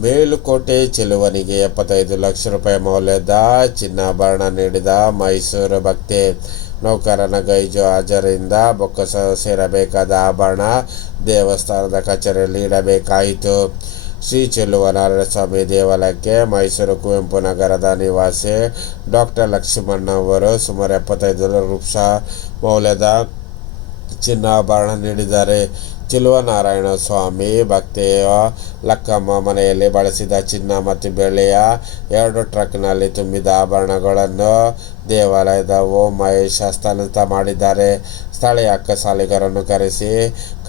ಮೇಲುಕೋಟೆ ಚೆಲುವನಿಗೆ 75 ಲಕ್ಷ ರೂಪಾಯಿ ಮೌಲ್ಯದ ಚಿನ್ನಾಭರಣ ನೀಡಿದ ಮೈಸೂರು ಭಕ್ತೆ. ನೌಕರನ ಗೈಜು ಹಾಜರಿಂದ ಬೊಕ್ಕಸ ಸೇರಬೇಕಾದ ಆಭರಣ ದೇವಸ್ಥಾನದ ಕಚೇರಿಯಲ್ಲಿ ಇಡಬೇಕಾಯಿತು. ಶ್ರೀ ಚೆಲುವನಾರಾಯಣಸ್ವಾಮಿ ದೇವಾಲಯಕ್ಕೆ ಮೈಸೂರು ಕುವೆಂಪು ನಗರದ ನಿವಾಸಿ ಡಾಕ್ಟರ್ ಲಕ್ಷ್ಮಣ್ ಅವರು ಸುಮಾರು 75 ಲಕ್ಷ ಮೌಲ್ಯದ ಚಿನ್ನಾಭರಣ ನೀಡಿದ್ದಾರೆ. ಚೆಲುವನಾರಾಯಣ ಸ್ವಾಮಿ ಭಕ್ತೆಯ ಲಕ್ಕಮ್ಮ ಮನೆಯಲ್ಲಿ ಬಳಸಿದ ಚಿನ್ನ ಮತ್ತು ಬೆಳ್ಳಿಯ 2 ಟ್ರಕ್ನಲ್ಲಿ ತುಂಬಿದ ಆಭರಣಗಳನ್ನು ದೇವಾಲಯದ ಓಂ ಮಹೇಶ್ ಹಸ್ತಾಂತರ ಮಾಡಿದ್ದಾರೆ. ಸ್ಥಳೀಯ ಅಕ್ಕಸಾಲಿಗರನ್ನು ಕರೆಸಿ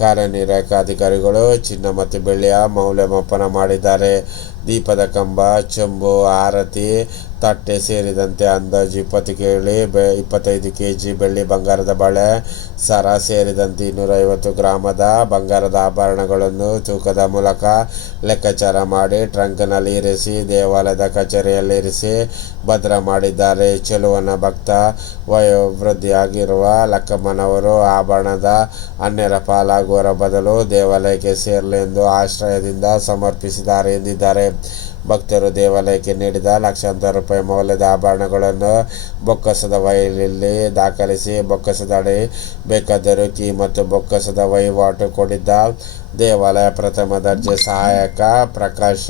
ಕಾರ್ಯನಿರ್ವಾಹಕ ಅಧಿಕಾರಿಗಳು ಚಿನ್ನ ಮತ್ತು ಬೆಳ್ಳಿಯ ಮೌಲ್ಯಮಾಪನ ಮಾಡಿದ್ದಾರೆ. ದೀಪದ ಕಂಬ, ಚೆಂಬು, ಆರತಿ ತಟ್ಟೆ ಸೇರಿದಂತೆ ಅಂದಾಜು 25 ಕೆಜಿ ಬೆಳ್ಳಿ ಬಂಗಾರದ ಬಳೆ, ಸರ ಸೇರಿದಂತೆ 250 ಗ್ರಾಮದ ಬಂಗಾರದ ಆಭರಣಗಳನ್ನು ತೂಕದ ಮೂಲಕ ಲೆಕ್ಕಾಚಾರ ಮಾಡಿ ಟ್ರಂಕ್ನಲ್ಲಿ ಇರಿಸಿ ದೇವಾಲಯದ ಕಚೇರಿಯಲ್ಲಿ ಇರಿಸಿ ಭದ್ರ ಮಾಡಿದ್ದಾರೆ. ಚೆಲುವನ ಭಕ್ತ ವಯೋವೃದ್ಧಿಯಾಗಿರುವ ಲಕ್ಕಮ್ಮನವರು ಆಭರಣದ ಅನ್ಯರ ಪಾಲಾಗುವ ಬದಲು ದೇವಾಲಯಕ್ಕೆ ಸೇರಲಿ ಎಂದು ಆಶ್ರಯದಿಂದ ಸಮರ್ಪಿಸಿದ್ದಾರೆ ಎಂದಿದ್ದಾರೆ. ಭಕ್ತರು ದೇವಾಲಯಕ್ಕೆ ನೀಡಿದ ಲಕ್ಷಾಂತರ ರೂಪಾಯಿ ಮೌಲ್ಯದ ಆಭರಣಗಳನ್ನು ಬೊಕ್ಕಸದ ವಹಿಯಲ್ಲಿ ದಾಖಲಿಸಿ ಬೊಕ್ಕಸದಡಿ ಬೇಕಾದರೂ ಕೀ ಮತ್ತು ಬೊಕ್ಕಸದ ವಹಿವಾಟು ಕೊಟ್ಟಿದ್ದ ದೇವಾಲಯ ಪ್ರಥಮ ದರ್ಜೆ ಸಹಾಯಕ ಪ್ರಕಾಶ್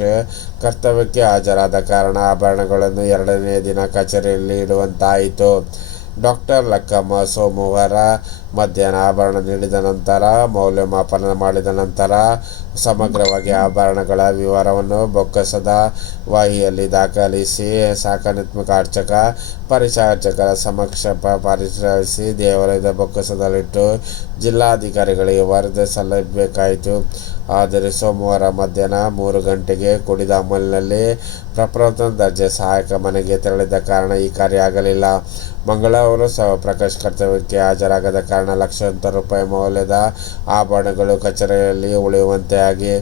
ಕರ್ತವ್ಯಕ್ಕೆ ಹಾಜರಾದ ಕಾರಣ ಆಭರಣಗಳನ್ನು 2ನೇ ದಿನ ಕಚೇರಿಯಲ್ಲಿ ಇಡುವಂತಾಯಿತು. ಡಾಕ್ಟರ್ ಲಕ್ಕಮ್ಮ ಸೋಮವಾರ ಮಧ್ಯಾಹ್ನ ಆಭರಣ ನೀಡಿದ ನಂತರ ಮೌಲ್ಯಮಾಪನ ಮಾಡಿದ ನಂತರ ಸಮಗ್ರವಾಗಿ ಆಭರಣಗಳ ವಿವರವನ್ನು ಬೊಕ್ಕಸದ ವಹಿಯಲ್ಲಿ ದಾಖಲಿಸಿ ಸಾಕಾತ್ಮಕ ಅರ್ಚಕ ಪರಿಚಾರಕರ ಸಮಕ್ಷ ಪರಿಶೀಲಿಸಿ ದೇವಾಲಯದ ಬೊಕ್ಕಸದಲ್ಲಿಟ್ಟು ಜಿಲ್ಲಾಧಿಕಾರಿಗಳಿಗೆ ವರದಿ ಸಲ್ಲಿಸಬೇಕಾಯಿತು. ಆದರೆ ಸೋಮವಾರ ಮಧ್ಯಾಹ್ನ 3 ಗಂಟೆಗೆ ಕುಡಿದ ಅಮಲಿನಲ್ಲಿ ಪ್ರಪ್ರಥಮ ದರ್ಜೆ ಸಹಾಯಕ ಮನೆಗೆ ತೆರಳಿದ ಕಾರಣ ಈ ಕಾರ್ಯ ಆಗಲಿಲ್ಲ. ಮಂಗಳವಾರ ಪ್ರಕಾಶ್ ಕರ್ತವ್ಯಕ್ಕೆ ಹಾಜರಾಗದ ಕಾರಣ ಲಕ್ಷಾಂತರ ರೂಪಾಯಿ ಮೌಲ್ಯದ ಆಭರಣಗಳು ಕಚೇರಿಯಲ್ಲಿ ಉಳಿಯುವಂತೆ ಆಗಿ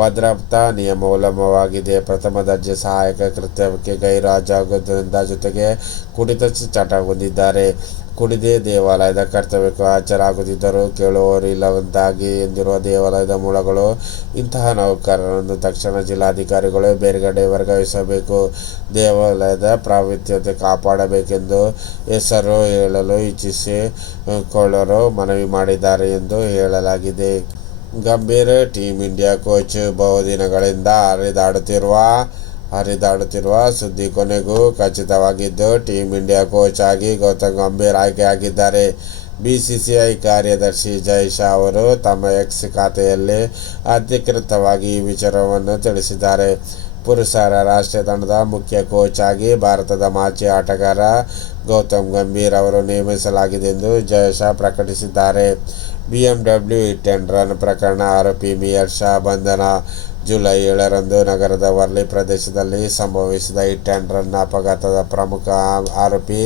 ಭದ್ರತಾ ನಿಯಮ ಉಲ್ಲಂಘನೆಯಾಗಿದೆ. ಪ್ರಥಮ ದರ್ಜೆ ಸಹಾಯಕ ಕರ್ತವ್ಯಕ್ಕೆ ಗೈರು ಹಾಜರಾಗುವುದರಿಂದ ಜೊತೆಗೆ ಕುಡಿತ ಚಟ ಹೊಂದಿದ್ದಾರೆ. ಕುಡಿದೇ ದೇವಾಲಯದ ಕರ್ತವ್ಯಕ್ಕೆ ಹಾಜರಾಗುತ್ತಿದ್ದರೂ ಕೇಳುವವರು ಇಲ್ಲವಂತಾಗಿ ಎಂದಿರುವ ದೇವಾಲಯದ ಮೂಲಗಳು ಇಂತಹ ನೌಕರರನ್ನು ತಕ್ಷಣ ಜಿಲ್ಲಾಧಿಕಾರಿಗಳು ಬೇರ್ಗಡೆ ವರ್ಗಾಯಿಸಬೇಕು, ದೇವಾಲಯದ ಪ್ರಾವಿತ್ರ್ಯತೆ ಕಾಪಾಡಬೇಕೆಂದು ಹೆಸರು ಹೇಳಲು ಇಚ್ಛಿಸಿಕೊಳ್ಳಲು ಮನವಿ ಮಾಡಿದ್ದಾರೆ ಎಂದು ಹೇಳಲಾಗಿದೆ. ಗಂಭೀರ್ ಟೀಮ್ ಇಂಡಿಯಾ ಕೋಚ್ ಬಹುದಿನಗಳಿಂದ ಹರಿದಾಡುತ್ತಿರುವ ಸುದ್ದಿ ಕೊನೆಗೂ ಖಚಿತವಾಗಿದ್ದು, ಟೀಮ್ ಇಂಡಿಯಾ ಕೋಚ್ ಆಗಿ ಗೌತಮ್ ಗಂಭೀರ್ ಆಯ್ಕೆಯಾಗಿದ್ದಾರೆ. ಬಿಸಿಸಿಐ ಕಾರ್ಯದರ್ಶಿ ಜೈ ಶಾ ಅವರು ತಮ್ಮ ಎಕ್ಸ್ ಖಾತೆಯಲ್ಲಿ ಅಧಿಕೃತವಾಗಿ ಈ ವಿಚಾರವನ್ನು ತಿಳಿಸಿದ್ದಾರೆ. ಪುರುಷರ ರಾಷ್ಟ್ರೀಯ ತಂಡದ ಮುಖ್ಯ ಕೋಚ್ ಆಗಿ ಭಾರತದ ಮಾಜಿ ಆಟಗಾರ ಗೌತಮ್ ಗಂಭೀರ್ ಅವರು ನೇಮಿಸಲಾಗಿದೆ ಎಂದು ಜೈ ಶಾ ಪ್ರಕಟಿಸಿದ್ದಾರೆ. BMW ಹಿಟ್ ಆ್ಯಂಡ್ ರನ್ ಪ್ರಕರಣ ಆರೋಪಿ ಮಿಹಿರ್ ಶಾ ಬಂಧನ. ಜುಲೈ 7ರಂದು ನಗರದ ವರ್ಲಿ ಪ್ರದೇಶದಲ್ಲಿ ಸಂಭವಿಸಿದ ಹಿಟ್ ಆ್ಯಂಡ್ ರನ್ ಅಪಘಾತದ ಪ್ರಮುಖ ಆರೋಪಿ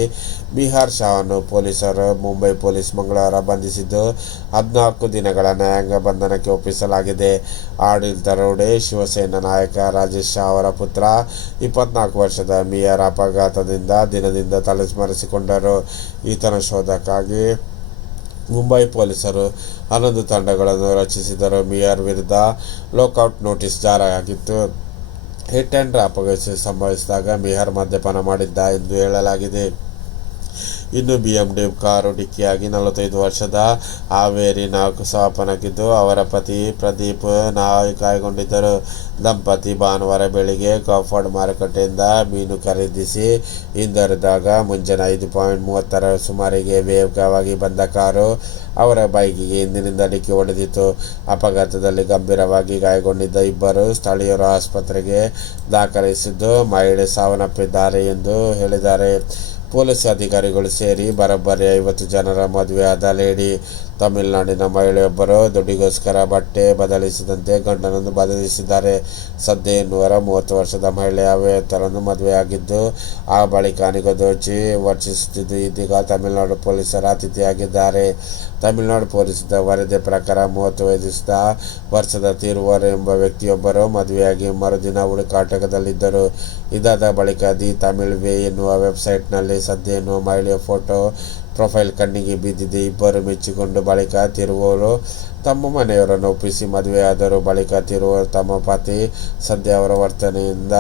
ಮಿಹಿರ್ ಶಾವನ್ನು ಪೊಲೀಸರು ಮುಂಬೈ ಪೊಲೀಸ್ ಮಂಗಳವಾರ ಬಂಧಿಸಿದ್ದು 14 ದಿನಗಳ ನ್ಯಾಯಾಂಗ ಬಂಧನಕ್ಕೆ ಒಪ್ಪಿಸಲಾಗಿದೆ. ಆಡಳಿತಾರೂಢ ಶಿವಸೇನಾ ನಾಯಕ ರಾಜೇಶ್ ಶಾ ಅವರ ಪುತ್ರ 24 ವರ್ಷದ ಮಿಹಿರ್ ಅಪಘಾತದಿಂದ ದಿನದಿಂದ ತಲೆಮರೆಸಿಕೊಂಡರು. ಈತನ ಶೋಧಕ್ಕಾಗಿ ಮುಂಬೈ ಪೊಲೀಸರು 11 ತಂಡಗಳನ್ನು ರಚಿಸಿದರು. ಮಿಹಿರ್ ವಿರುದ್ಧ ಲುಕೌಟ್ ನೋಟಿಸ್ ಜಾರಿಯಾಗಿತ್ತು. ಹಿಟ್ ಆ್ಯಂಡ್ ರನ್ ಅಪಘಾತ ಸಂಭವಿಸಿದಾಗ ಮಿಹಿರ್ ಮದ್ಯಪಾನ ಮಾಡಿದ್ದ ಎಂದು ಹೇಳಲಾಗಿದೆ. ಇನ್ನು BMW ಕಾರು ಡಿಕ್ಕಿಯಾಗಿ 45 ವರ್ಷದ ಹಾವೇರಿ ನಾಯಕ್ ಸಾವನ್ನಪ್ಪಿದ್ದು, ಅವರ ಪತಿ ಪ್ರದೀಪ್ ಗಾಯಗೊಂಡಿದ್ದರು. ದಂಪತಿ ಭಾನುವಾರ ಬೆಳಿಗ್ಗೆ ಕಾಫರ್ಡ್ ಮಾರುಕಟ್ಟೆಯಿಂದ ಮೀನು ಖರೀದಿಸಿ ಹಿಂದಿರುಗಿದಾಗ ಮುಂಜಾನೆ 5:30 ಸುಮಾರಿಗೆ ವೇಗವಾಗಿ ಬಂದ ಕಾರು ಅವರ ಬೈಕಿಗೆ ಹಿಂದಿನಿಂದ ಡಿಕ್ಕಿ ಹೊಡೆದಿತ್ತು. ಅಪಘಾತದಲ್ಲಿ ಗಂಭೀರವಾಗಿ ಗಾಯಗೊಂಡಿದ್ದ ಇಬ್ಬರು ಸ್ಥಳೀಯರು ಆಸ್ಪತ್ರೆಗೆ ದಾಖಲಿಸಿದ್ದು, ಮಹಿಳೆ ಸಾವನ್ನಪ್ಪಿದ್ದಾರೆ ಎಂದು ಹೇಳಿದ್ದಾರೆ. ಪೊಲೀಸ್ ಅಧಿಕಾರಿಗಳು ಸೇರಿ ಬರೋಬ್ಬರಿ 50 ಜನರ ಮದುವೆಯಾದ ಲೇಡಿ. ತಮಿಳುನಾಡಿನ ಮಹಿಳೆಯೊಬ್ಬರು ದುಡ್ಡಿಗೋಸ್ಕರ ಬಟ್ಟೆ ಬದಲಿಸಿದಂತೆ ಗಂಡನನ್ನು ಬದಲಿಸಿದ್ದಾರೆ. ಸದ್ಯ 230 ವರ್ಷದ ಮಹಿಳೆ ಹವ್ಯಕರನ್ನು ಮದುವೆಯಾಗಿದ್ದು, ಆ ಬಳಿಕ ನಿಗೋದೋಚಿ ವರ್ತಿಸುತ್ತಿದ್ದು, ಇದೀಗ ತಮಿಳುನಾಡು ಪೊಲೀಸರ ಅತಿಥಿಯಾಗಿದ್ದಾರೆ. ತಮಿಳುನಾಡು ಪೊಲೀಸರ ವರದಿ ಪ್ರಕಾರ 35 ವರ್ಷದ ತಿರುವರ್ ಎಂಬ ವ್ಯಕ್ತಿಯೊಬ್ಬರು ಮದುವೆಯಾಗಿ ಮರುದಿನ ಹುಡುಕಾಟದಲ್ಲಿದ್ದರು. ಇದಾದ ಬಳಿಕ ದಿ ತಮಿಳ್ ವೇ ಎನ್ನುವ ವೆಬ್ಸೈಟ್ನಲ್ಲಿ ಸದ್ಯ ಎನ್ನುವ ಮಹಿಳೆಯ ಫೋಟೋ ಪ್ರೊಫೈಲ್ ಕಣ್ಣಿಗೆ ಬಿದ್ದಿದೆ. ಇಬ್ಬರು ಮೆಚ್ಚಿಕೊಂಡು ಬಳಿಕ ತಿರುವೂರು ತಮ್ಮ ಮನೆಯವರನ್ನು ಒಪ್ಪಿಸಿ ಮದುವೆಯಾದರು. ಬಳಿಕ ತಮ್ಮ ಪತಿ ಸದ್ಯ ಅವರ ವರ್ತನೆಯಿಂದ